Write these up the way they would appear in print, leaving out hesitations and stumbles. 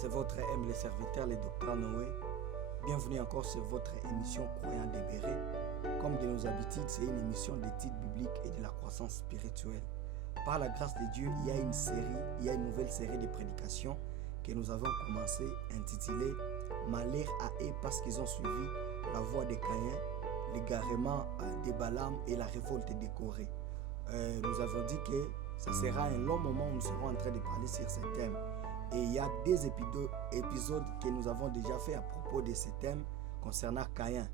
c'est votre humble serviteur, le docteur Noé. Bienvenue encore sur votre émission Croyant Débéré. Comme de nos habitudes, c'est une émission d'études bibliques et de la croissance spirituelle. Par la grâce de Dieu, il y a une nouvelle série de prédications que nous avons commencé intitulée Malheur à eux parce qu'ils ont suivi la voie de Caïn, l'égarement de Balaam et la révolte de Corée. Nous avons dit que ce sera un long moment où nous serons en train de parler sur ce thème. Et il y a des épisodes que nous avons déjà fait à propos de ce thème concernant Caïn.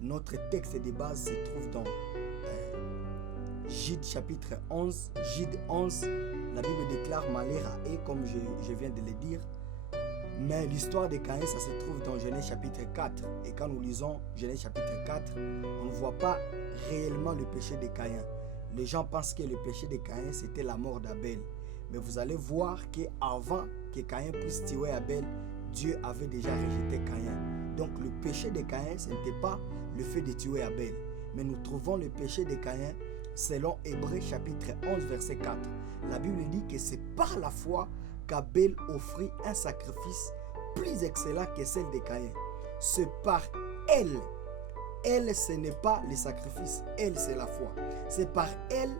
Notre texte de base se trouve dans Jude chapitre 11. Jude 11, la Bible déclare malheur à eux, comme je viens de le dire. Mais l'histoire de Caïn, ça se trouve dans Genèse chapitre 4. Et quand nous lisons Genèse chapitre 4, on ne voit pas réellement le péché de Caïn. Les gens pensent que le péché de Caïn, c'était la mort d'Abel. Mais vous allez voir qu'avant que Caïn puisse tuer Abel, Dieu avait déjà rejeté Caïn. Donc le péché de Caïn, ce n'était pas le fait de tuer Abel. Mais nous trouvons le péché de Caïn selon Hébreux chapitre 11 verset 4. La Bible dit que c'est par la foi qu'Abel offrit un sacrifice plus excellent que celle de Caïn. C'est par elle. Elle, ce n'est pas le sacrifice. Elle, c'est la foi. C'est par elle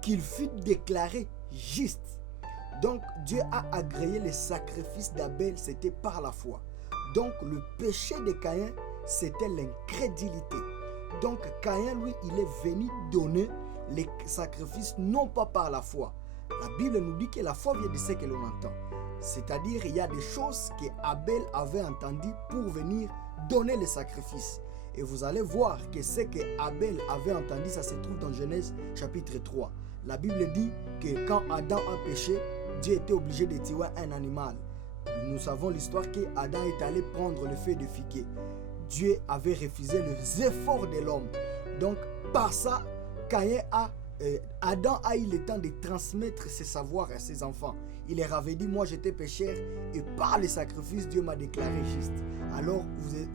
qu'il fut déclaré juste. Donc Dieu a agréé le sacrifice d'Abel, c'était par la foi. Donc le péché de Caïn, c'était l'incrédulité. Donc Caïn, lui, il est venu donner les sacrifices non pas par la foi. La Bible nous dit que la foi vient de ce que l'on entend. C'est-à-dire il y a des choses que Abel avait entendues pour venir donner les sacrifices. Et vous allez voir que ce que Abel avait entendu, ça se trouve dans Genèse chapitre 3. La Bible dit que quand Adam a péché, Dieu était obligé de tuer un animal. Nous savons l'histoire qu'Adam est allé prendre le feu de figuier. Dieu avait refusé les efforts de l'homme. Donc par ça, Adam a eu le temps de transmettre ses savoirs à ses enfants. Il leur avait dit, moi j'étais pécheur et par le sacrifice, Dieu m'a déclaré juste. Alors vous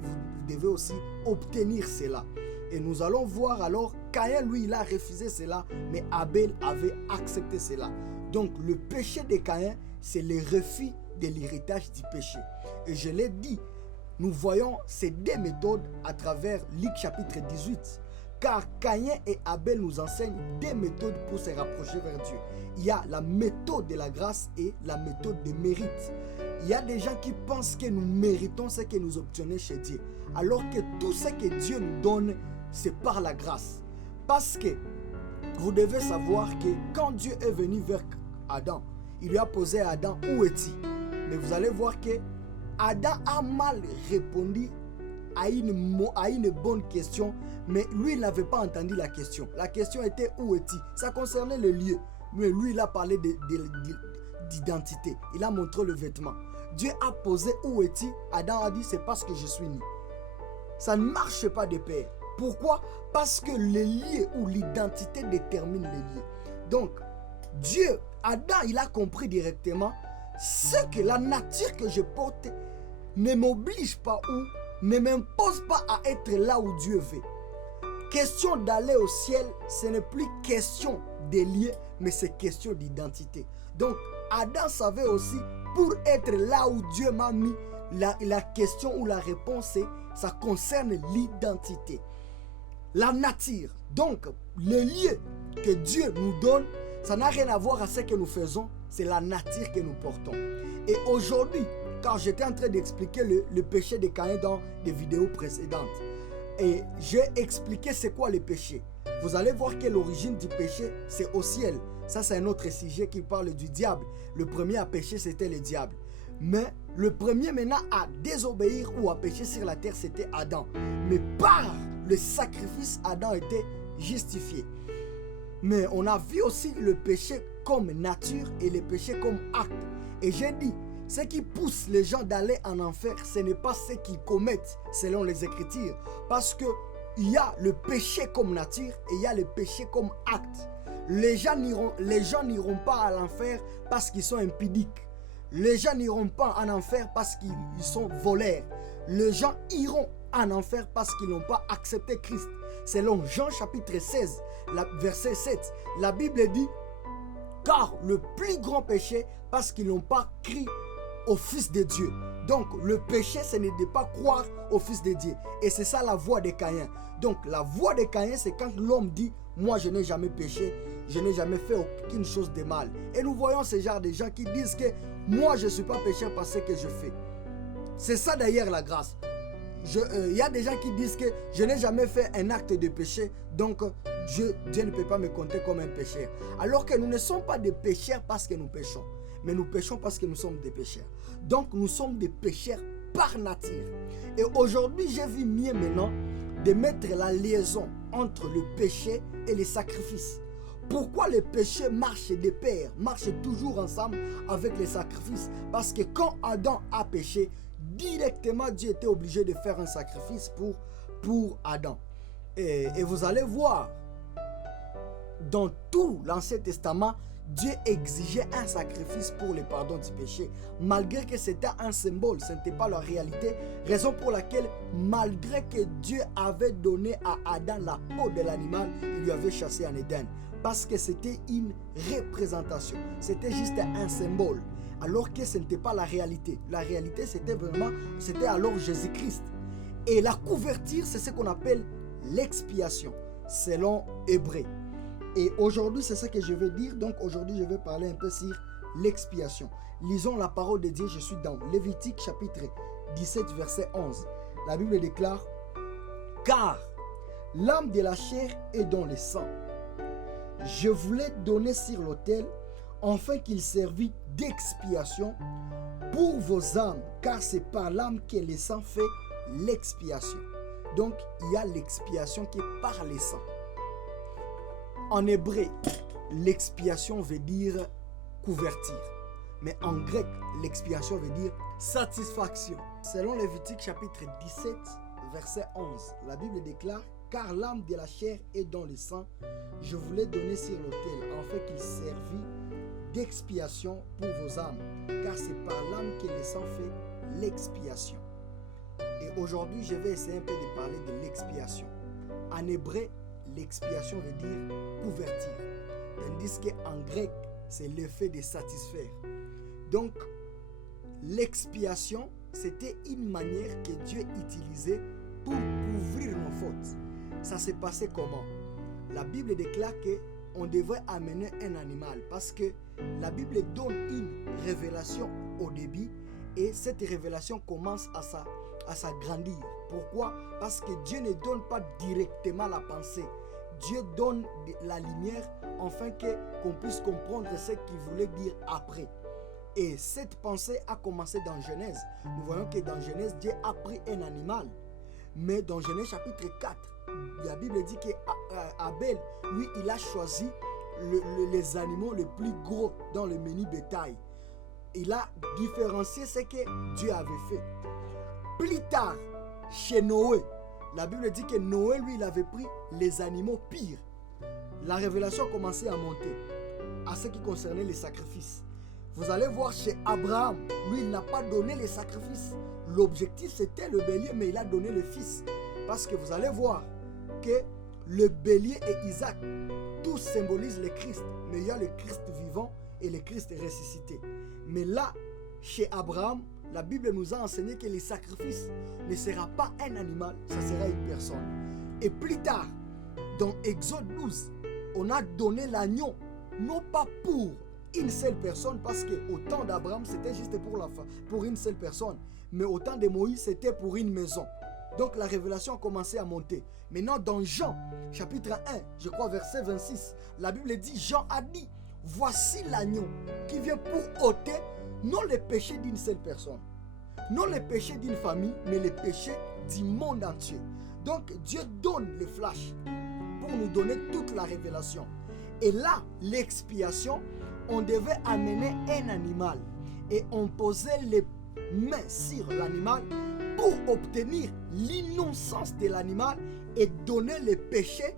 devez aussi obtenir cela. Et nous allons voir alors, Caïn lui il a refusé cela, mais Abel avait accepté cela. Donc le péché de Caïn, c'est le refus de l'héritage du péché. Et je l'ai dit, nous voyons ces deux méthodes à travers Luc chapitre 18. Car Caïn et Abel nous enseignent deux méthodes pour se rapprocher vers Dieu. Il y a la méthode de la grâce et la méthode de mérite. Il y a des gens qui pensent que nous méritons ce que nous obtenons chez Dieu. Alors que tout ce que Dieu nous donne, c'est par la grâce. Parce que vous devez savoir que quand Dieu est venu vers Adam, il lui a posé à Adam, où es-tu? Mais vous allez voir que Adam a mal répondu à une bonne question, mais lui il n'avait pas entendu la question. La question était où es-tu? Ça concernait le lieu. Mais lui il a parlé d'identité. Il a montré le vêtement. Dieu a posé où es-tu? Adam a dit c'est parce que je suis né. Ça ne marche pas de pair. Pourquoi? Parce que le lieu ou l'identité détermine le lieu. Donc, Dieu, Adam, il a compris directement ce que la nature que je porte ne m'oblige pas ou ne m'impose pas à être là où Dieu veut. Question d'aller au ciel, ce n'est plus question de lieu, mais c'est question d'identité. Donc, Adam savait aussi, pour être là où Dieu m'a mis, la question ou la réponse, ça concerne l'identité. La nature, donc le lieu que Dieu nous donne, ça n'a rien à voir avec ce que nous faisons, c'est la nature que nous portons. Et aujourd'hui, quand j'étais en train d'expliquer le péché de Caïn dans des vidéos précédentes, et j'ai expliqué c'est quoi le péché. Vous allez voir que l'origine du péché, c'est au ciel. Ça, c'est un autre sujet qui parle du diable. Le premier à pécher, c'était le diable. Mais le premier maintenant à désobéir ou à pécher sur la terre, c'était Adam. Mais par le sacrifice, Adam était justifié. Mais on a vu aussi le péché comme nature et le péché comme acte. Et j'ai dit, ce qui pousse les gens d'aller en enfer, ce n'est pas ce qu'ils commettent selon les Écritures. Parce qu'il y a le péché comme nature et il y a le péché comme acte. Les gens n'iront pas à l'enfer parce qu'ils sont impudiques. Les gens n'iront pas en enfer parce qu'ils sont voleurs. Les gens iront en enfer parce qu'ils n'ont pas accepté Christ. Selon Jean chapitre 16, verset 7, la Bible dit, car le plus grand péché, parce qu'ils n'ont pas cru au Fils de Dieu. Donc le péché, ce n'est de pas croire au Fils de Dieu. Et c'est ça la voie de Caïn. Donc la voie de Caïn, c'est quand l'homme dit, moi je n'ai jamais péché, je n'ai jamais fait aucune chose de mal. Et nous voyons ce genre de gens qui disent que moi je ne suis pas pécheur parce que je fais. C'est ça d'ailleurs la grâce. Il y a des gens qui disent que je n'ai jamais fait un acte de péché, donc Dieu ne peut pas me compter comme un pécheur. Alors que nous ne sommes pas des pécheurs parce que nous péchons, mais nous péchons parce que nous sommes des pécheurs. Donc nous sommes des pécheurs par nature. Et aujourd'hui, j'ai vu mieux maintenant de mettre la liaison entre le péché et les sacrifices. Pourquoi le péché marche de pair, marche toujours ensemble avec les sacrifices? Parce que quand Adam a péché, directement Dieu était obligé de faire un sacrifice pour Adam. Et vous allez voir, dans tout l'Ancien Testament, Dieu exigeait un sacrifice pour le pardon du péché, malgré que c'était un symbole, ce n'était pas la réalité, raison pour laquelle, malgré que Dieu avait donné à Adam la peau de l'animal, il lui avait chassé en Éden, parce que c'était une représentation, c'était juste un symbole, alors que ce n'était pas la réalité. La réalité, c'était alors Jésus-Christ. Et la couverture, c'est ce qu'on appelle l'expiation, selon Hébreu. Et aujourd'hui, c'est ça que je vais dire. Donc aujourd'hui, je vais parler un peu sur l'expiation. Lisons la parole de Dieu. Je suis dans Lévitique chapitre 17, verset 11. La Bible déclare, « Car l'âme de la chair est dans le sang. Je voulais donner sur l'autel, afin qu'il servit d'expiation pour vos âmes, car c'est par l'âme que le sang fait l'expiation. » Donc, il y a l'expiation qui est par le sang. En hébreu, l'expiation veut dire couverture. Mais en grec, l'expiation veut dire satisfaction. Selon Lévitique chapitre 17, verset 11, la Bible déclare, « Car l'âme de la chair est dans le sang, je voulais donner sur l'autel, afin qu'il servit d'expiation pour vos âmes, car c'est par l'âme que le sang fait l'expiation. » Et aujourd'hui, je vais essayer un peu de parler de l'expiation. En hébreu, l'expiation veut dire couverture, tandis qu'en grec, c'est l'effet de satisfaire. Donc, l'expiation, c'était une manière que Dieu utilisait pour couvrir nos fautes. Ça s'est passé comment? La Bible déclare qu'on devrait amener un animal parce que la Bible donne une révélation au début et cette révélation commence à s'agrandir. Pourquoi? Parce que Dieu ne donne pas directement la pensée. Dieu donne la lumière afin qu'on puisse comprendre ce qu'il voulait dire après. Et cette pensée a commencé dans Genèse. Nous voyons que dans Genèse, Dieu a pris un animal. Mais dans Genèse chapitre 4, la Bible dit qu'Abel, lui, il a choisi les animaux les plus gros dans le menu bétail. Il a différencié ce que Dieu avait fait. Plus tard, chez Noé, la Bible dit que Noé, lui, il avait pris les animaux pires. La révélation a commencé à monter à ce qui concernait les sacrifices. Vous allez voir chez Abraham, lui, il n'a pas donné les sacrifices. L'objectif, c'était le bélier, mais il a donné le fils. Parce que vous allez voir que le bélier et Isaac, tous symbolisent le Christ. Mais il y a le Christ vivant et le Christ ressuscité. Mais là, chez Abraham, la Bible nous a enseigné que les sacrifices ne sera pas un animal, ça sera une personne. Et plus tard, dans Exode 12, on a donné l'agneau, non pas pour une seule personne, parce qu'au temps d'Abraham, c'était juste pour une seule personne. Mais au temps de Moïse, c'était pour une maison. Donc la révélation a commencé à monter. Maintenant, dans Jean, chapitre 1, je crois verset 26, la Bible dit, Jean a dit, voici l'agneau qui vient pour ôter non les péchés d'une seule personne, non les péchés d'une famille, mais les péchés du monde entier. Donc Dieu donne le flash pour nous donner toute la révélation. Et là, l'expiation, on devait amener un animal et on posait les mains sur l'animal pour obtenir l'innocence de l'animal et donner les péchés.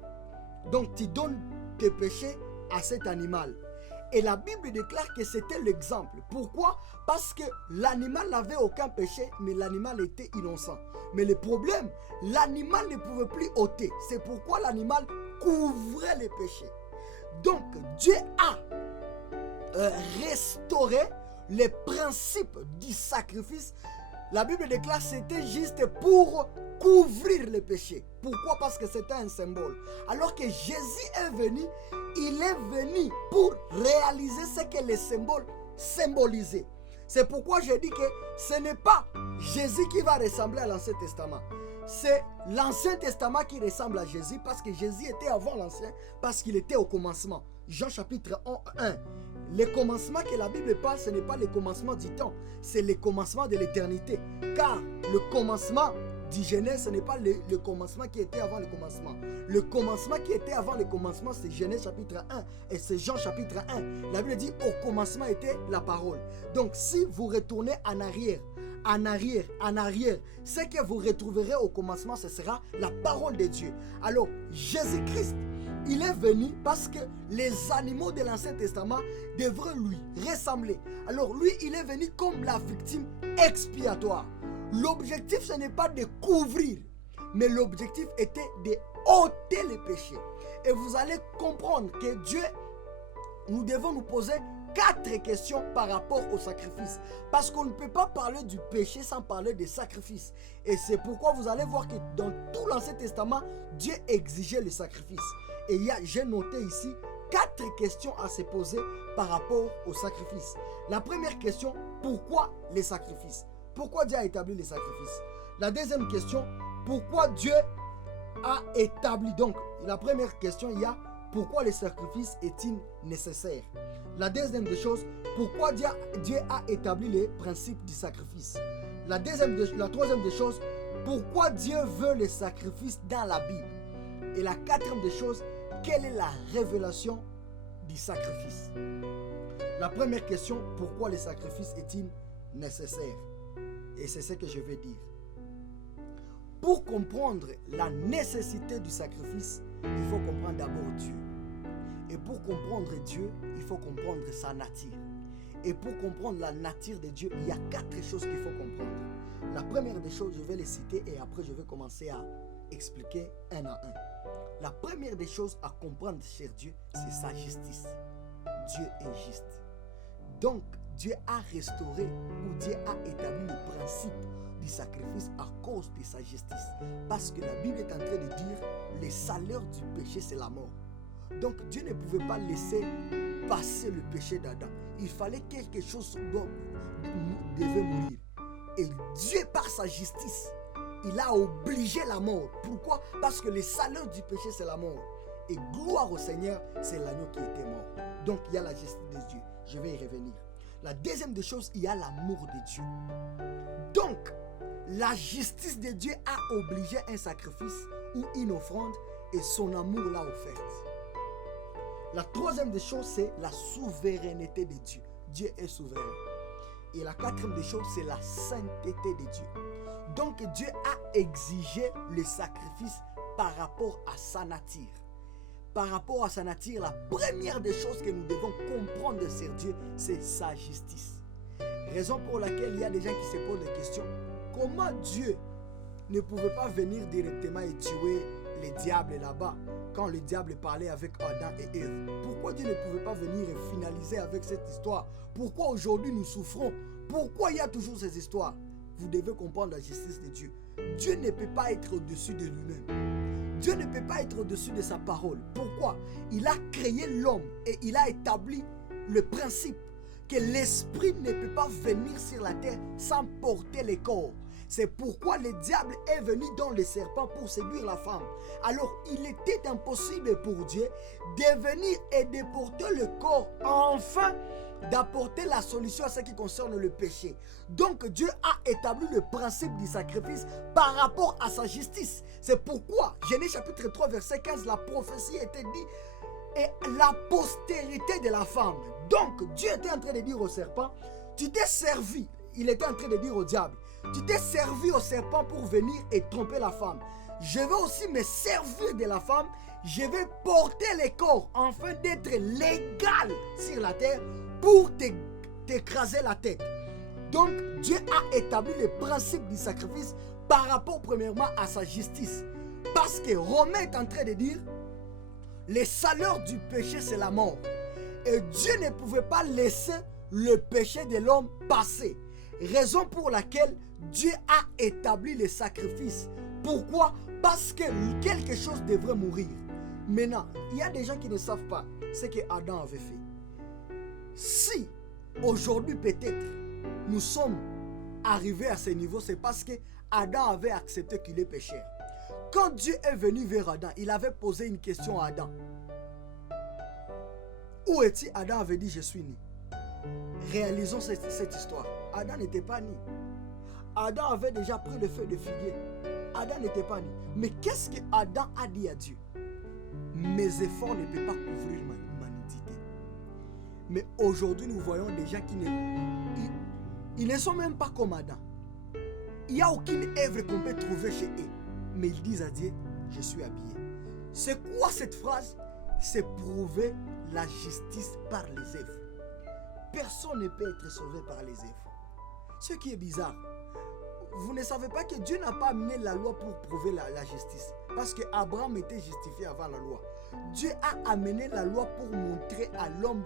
Donc tu donnes tes péchés à cet animal. Et la Bible déclare que c'était l'exemple. Pourquoi? Parce que l'animal n'avait aucun péché, mais l'animal était innocent. Mais le problème, l'animal ne pouvait plus ôter. C'est pourquoi l'animal couvrait les péchés. Donc Dieu a restauré les principes du sacrifice, la Bible déclare que c'était juste pour couvrir les péchés. Pourquoi? Parce que c'était un symbole. Alors que Jésus est venu, il est venu pour réaliser ce que les symboles symbolisaient. C'est pourquoi je dis que ce n'est pas Jésus qui va ressembler à l'Ancien Testament. C'est l'Ancien Testament qui ressemble à Jésus parce que Jésus était avant l'Ancien, parce qu'il était au commencement. Jean chapitre 1. Le commencement que la Bible parle, ce n'est pas le commencement du temps, c'est le commencement de l'éternité. Car le commencement du Genèse, ce n'est pas le commencement qui était avant le commencement. Le commencement qui était avant le commencement, c'est Genèse chapitre 1 et c'est Jean chapitre 1. La Bible dit au commencement était la parole. Donc si vous retournez en arrière, ce que vous retrouverez au commencement, ce sera la parole de Dieu. Alors Jésus-Christ, il est venu parce que les animaux de l'Ancien Testament devraient lui ressembler. Alors lui, il est venu comme la victime expiatoire. L'objectif, ce n'est pas de couvrir, mais l'objectif était de ôter les péchés. Et vous allez comprendre que Dieu, nous devons nous poser 4 questions par rapport au sacrifice. Parce qu'on ne peut pas parler du péché sans parler des sacrifices. Et c'est pourquoi vous allez voir que dans tout l'Ancien Testament, Dieu exigeait le sacrifice. Et j'ai noté ici 4 questions à se poser par rapport au sacrifice. La première question, pourquoi les sacrifices? Pourquoi Dieu a établi les sacrifices? La deuxième question, pourquoi Dieu a établi? Donc, la première question, il y a pourquoi le sacrifice est-il nécessaire? La deuxième des choses, pourquoi Dieu a établi les principes du sacrifice? La troisième des choses, pourquoi Dieu veut les sacrifices dans la Bible? Et la quatrième des choses, quelle est la révélation du sacrifice? La première question, pourquoi le sacrifice est-il nécessaire? Et c'est ce que je vais dire. Pour comprendre la nécessité du sacrifice, il faut comprendre d'abord Dieu. Et pour comprendre Dieu, il faut comprendre sa nature. Et pour comprendre la nature de Dieu, il y a 4 choses qu'il faut comprendre. La première des choses, je vais les citer et après je vais commencer à expliquer un à un. La première des choses à comprendre chez Dieu, c'est sa justice. Dieu est juste. Donc, Dieu a restauré ou Dieu a établi le principe du sacrifice à cause de sa justice. Parce que la Bible est en train de dire le salaire du péché, c'est la mort. Donc Dieu ne pouvait pas laisser passer le péché d'Adam. Il fallait quelque chose dont devait mourir. Et Dieu, par sa justice, il a obligé la mort. Pourquoi? Parce que le salaire du péché, c'est la mort. Et gloire au Seigneur, c'est l'agneau qui était mort. Donc il y a la justice de Dieu. Je vais y revenir. La deuxième des choses, il y a l'amour de Dieu. Donc, la justice de Dieu a obligé un sacrifice ou une offrande et son amour l'a offerte. La troisième des choses, c'est la souveraineté de Dieu. Dieu est souverain. Et la quatrième des choses, c'est la sainteté de Dieu. Donc, Dieu a exigé le sacrifice par rapport à sa nature. Par rapport à sa nature, la première des choses que nous devons comprendre de sur Dieu, c'est sa justice. Raison pour laquelle il y a des gens qui se posent des questions. Comment Dieu ne pouvait pas venir directement et tuer les diables là-bas quand le diable parlait avec Adam et Ève? Pourquoi Dieu ne pouvait pas venir et finaliser avec cette histoire? Pourquoi aujourd'hui nous souffrons? Pourquoi il y a toujours ces histoires? Vous devez comprendre la justice de Dieu. Dieu ne peut pas être au-dessus de lui-même. Dieu ne peut pas être au-dessus de sa parole. Pourquoi? Il a créé l'homme et il a établi le principe que l'esprit ne peut pas venir sur la terre sans porter le corps. C'est pourquoi le diable est venu dans le serpent pour séduire la femme. Alors il était impossible pour Dieu de venir et de porter le corps, enfin d'apporter la solution à ce qui concerne le péché. Donc Dieu a établi le principe du sacrifice par rapport à sa justice. C'est pourquoi Genèse chapitre 3 verset 15, la prophétie était dit et la postérité de la femme. Donc Dieu était en train de dire au serpent, tu t'es servi. Il était en train de dire au diable, tu t'es servi au serpent pour venir et tromper la femme. Je vais aussi me servir de la femme. Je vais porter les corps afin d'être légal sur la terre pour t'écraser la tête. Donc Dieu a établi le principe du sacrifice par rapport premièrement à sa justice. Parce que Romain est en train de dire, le salaire du péché c'est la mort. Et Dieu ne pouvait pas laisser le péché de l'homme passé. Raison pour laquelle Dieu a établi les sacrifices. Pourquoi? Parce que quelque chose devrait mourir. Maintenant, il y a des gens qui ne savent pas ce que Adam avait fait. Si aujourd'hui peut-être nous sommes arrivés à ce niveau, c'est parce que Adam avait accepté qu'il est pécheur. Quand Dieu est venu vers Adam, il avait posé une question à Adam. Où es-tu? Adam avait dit, je suis né. Réalisons cette histoire. Adam n'était pas né. Adam avait déjà pris le feu de figuier. Adam n'était pas né. Mais qu'est-ce que Adam a dit à Dieu? Mes efforts ne peuvent pas couvrir ma nudité. Mais aujourd'hui, nous voyons des gens qui ils ne sont même pas comme Adam. Il n'y a aucune œuvre qu'on peut trouver chez eux. Mais ils disent à Dieu, je suis habillé. C'est quoi cette phrase? C'est prouver la justice par les œuvres. Personne ne peut être sauvé par les œuvres. Ce qui est bizarre, vous ne savez pas que Dieu n'a pas amené la loi pour prouver la justice. Parce que Abraham était justifié avant la loi. Dieu a amené la loi pour montrer à l'homme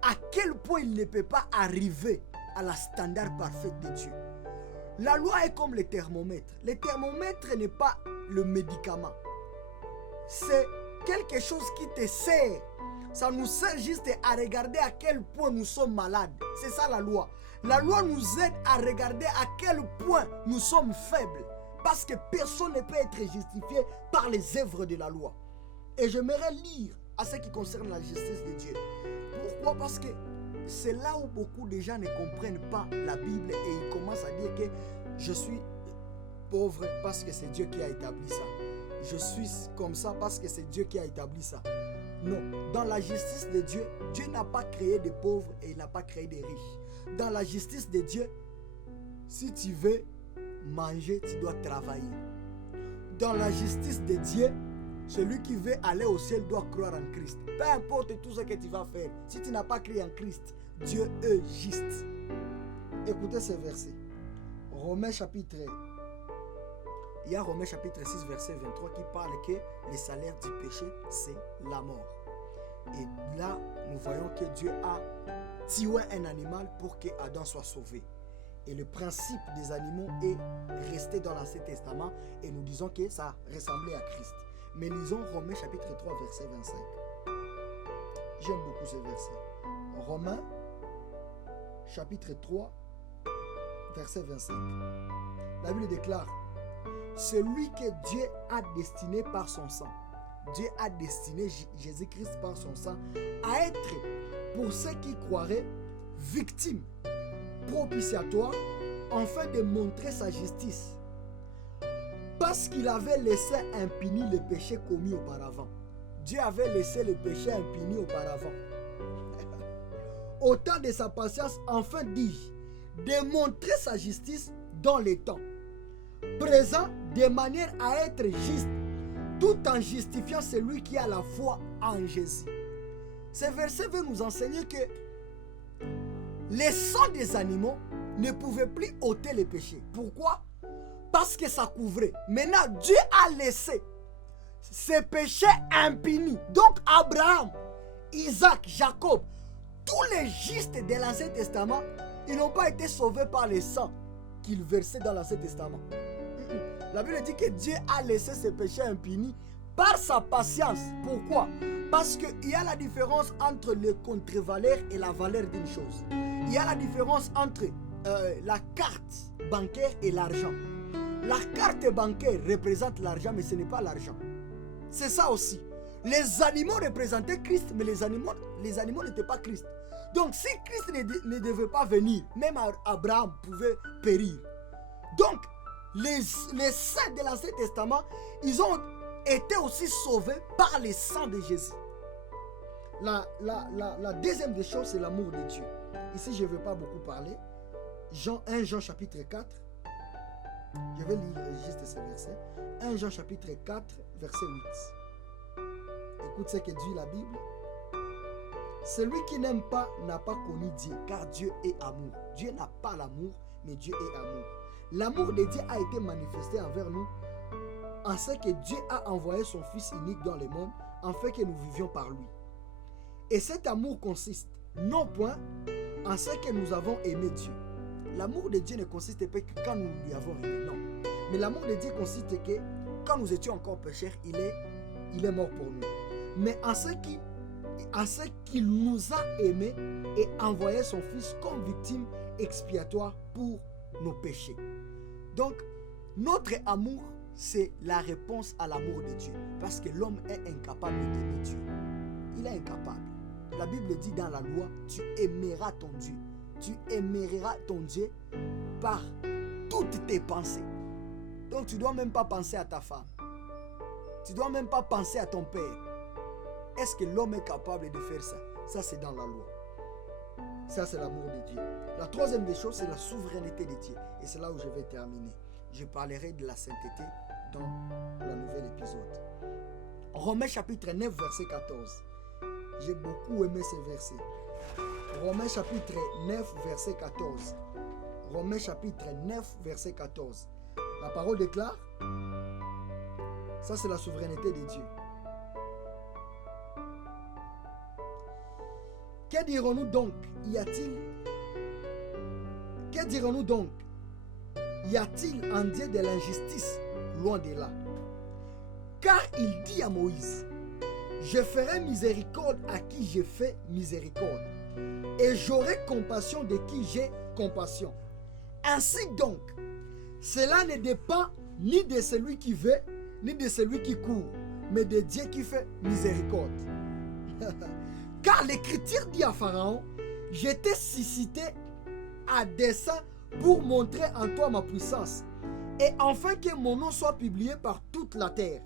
à quel point il ne peut pas arriver à la standard parfaite de Dieu. La loi est comme le thermomètre. Le thermomètre n'est pas le médicament. C'est quelque chose qui te sert. Ça nous sert juste à regarder à quel point nous sommes malades. C'est ça la loi. La loi nous aide à regarder à quel point nous sommes faibles. Parce que personne ne peut être justifié par les œuvres de la loi. Et j'aimerais lire à ce qui concerne la justice de Dieu. Pourquoi? Parce que c'est là où beaucoup de gens ne comprennent pas la Bible et ils commencent à dire que je suis pauvre parce que c'est Dieu qui a établi ça. Je suis comme ça parce que c'est Dieu qui a établi ça. Non, dans la justice de Dieu, Dieu n'a pas créé des pauvres et il n'a pas créé des riches. Dans la justice de Dieu, si tu veux manger, tu dois travailler. Dans la justice de Dieu, celui qui veut aller au ciel doit croire en Christ. Peu importe tout ce que tu vas faire, si tu n'as pas cru en Christ, Dieu est juste. Écoutez ce verset. Romains chapitre, il y a Romains chapitre 6 verset 23 qui parle que le salaire du péché c'est la mort. Et là, nous voyons que Dieu a tué un animal pour que Adam soit sauvé. Et le principe des animaux est resté dans l'Ancien Testament et nous disons que ça ressemblait à Christ. Mais lisons Romains chapitre 3 verset 25. J'aime beaucoup ce verset. Romains chapitre 3 verset 25. La Bible déclare: celui que Dieu a destiné par son sang, Dieu a destiné Jésus-Christ par son sang à être, pour ceux qui croiraient, victime propitiatoire, afin de montrer sa justice, parce qu'il avait laissé impuni le péché commis auparavant. Dieu avait laissé le péché impuni auparavant. Au temps de sa patience, enfin dis-je, de montrer sa justice dans les temps présent, de manière à être juste, tout en justifiant celui qui a la foi en Jésus. Ce verset veut nous enseigner que les sangs des animaux ne pouvaient plus ôter les péchés. Pourquoi? Parce que ça couvrait. Maintenant, Dieu a laissé ces péchés impunis. Donc, Abraham, Isaac, Jacob, tous les justes de l'Ancien Testament, ils n'ont pas été sauvés par les sangs qu'ils versaient dans l'Ancien Testament. La Bible dit que Dieu a laissé ces péchés impunis par sa patience. Pourquoi? Parce qu'il y a la différence entre le contre-valeur et la valeur d'une chose. Il y a la différence entre la carte bancaire et l'argent. La carte bancaire représente l'argent, mais ce n'est pas l'argent. C'est ça aussi. Les animaux représentaient Christ, mais les animaux n'étaient pas Christ. Donc si Christ ne devait pas venir, même Abraham pouvait périr. Donc les saints de l'Ancien Testament, ils ont été aussi sauvés par le sang de Jésus. La deuxième des choses, c'est l'amour de Dieu. Ici, je ne vais pas beaucoup parler. 1 Jean chapitre 4. Je vais lire juste ce verset. 1 Jean chapitre 4, verset 8. Écoute ce que dit la Bible. Celui qui n'aime pas n'a pas connu Dieu, car Dieu est amour. Dieu n'a pas l'amour, mais Dieu est amour. L'amour de Dieu a été manifesté envers nous en ce que Dieu a envoyé son Fils unique dans le monde, afin que nous vivions par lui. Et cet amour consiste non point en ce que nous avons aimé Dieu. L'amour de Dieu ne consiste pas que quand nous lui avons aimé, non. Mais l'amour de Dieu consiste que quand nous étions encore pécheurs, il est mort pour nous. Mais en ce qu'il nous a aimés et envoyé son Fils comme victime expiatoire pour nos péchés. Donc, notre amour, c'est la réponse à l'amour de Dieu. Parce que l'homme est incapable d'aimer Dieu. Il est incapable. La Bible dit dans la loi, tu aimeras ton Dieu. Tu aimeras ton Dieu par toutes tes pensées. Donc tu ne dois même pas penser à ta femme. Tu ne dois même pas penser à ton père. Est-ce que l'homme est capable de faire ça? Ça, c'est dans la loi. Ça, c'est l'amour de Dieu. La troisième des choses, c'est la souveraineté de Dieu. Et c'est là où je vais terminer. Je parlerai de la sainteté dans le nouvel épisode. Romains chapitre 9, verset 14. J'ai beaucoup aimé ce verset. Romains chapitre 9, verset 14. Romains chapitre 9, verset 14. La parole déclare, ça c'est la souveraineté de Dieu. Que dirons-nous donc? Que dirons-nous donc? Y a-t-il en Dieu de l'injustice? Loin de là. Car il dit à Moïse, je ferai miséricorde à qui j'ai fait miséricorde, et j'aurai compassion de qui j'ai compassion. Ainsi donc, cela ne dépend ni de celui qui veut, ni de celui qui court, mais de Dieu qui fait miséricorde. Car l'Écriture dit à Pharaon, je t'ai suscité à dessein pour montrer en toi ma puissance, et enfin que mon nom soit publié par toute la terre.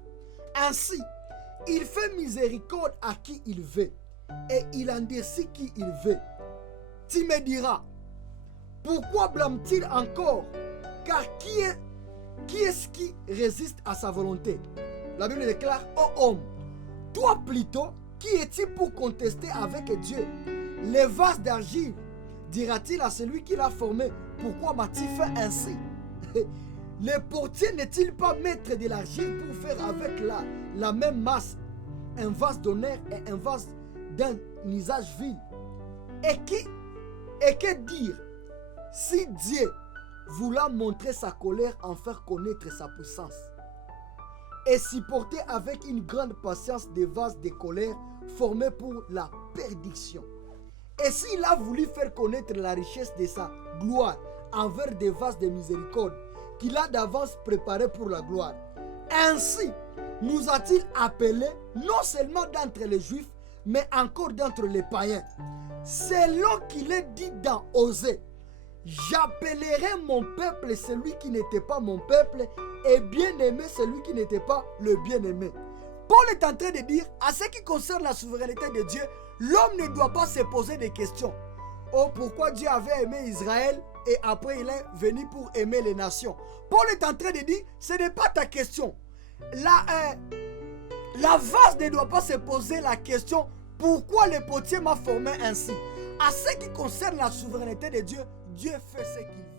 Ainsi, il fait miséricorde à qui il veut, et il endurcit qui il veut. Tu me diras, pourquoi blâme-t-il encore? Car qui est-ce qui résiste à sa volonté? La Bible déclare, ô homme, toi plutôt, qui es-tu pour contester avec Dieu? Les vases d'argile, dira-t-il à celui qui l'a formé, pourquoi m'as-tu fait ainsi? Le portier n'est-il pas maître de l'argile pour faire avec la même masse un vase d'honneur et un vase d'un usage vil? Et que dire si Dieu voulant montrer sa colère en faire connaître sa puissance et supporter avec une grande patience des vases de colère formés pour la perdition? Et s'il a voulu faire connaître la richesse de sa gloire envers des vases de miséricorde qu'il a d'avance préparés pour la gloire, ainsi nous a-t-il appelés non seulement d'entre les Juifs, mais encore d'entre les païens. Selon qu'il est dit dans Osée, j'appellerai mon peuple celui qui n'était pas mon peuple, et bien-aimé celui qui n'était pas le bien-aimé. Paul est en train de dire, à ce qui concerne la souveraineté de Dieu, l'homme ne doit pas se poser des questions. Oh, pourquoi Dieu avait aimé Israël et après il est venu pour aimer les nations? Paul est en train de dire, ce n'est pas ta question. La vase ne doit pas se poser la question, pourquoi le potier m'a formé ainsi? À ce qui concerne la souveraineté de Dieu, Dieu fait ce qu'il veut.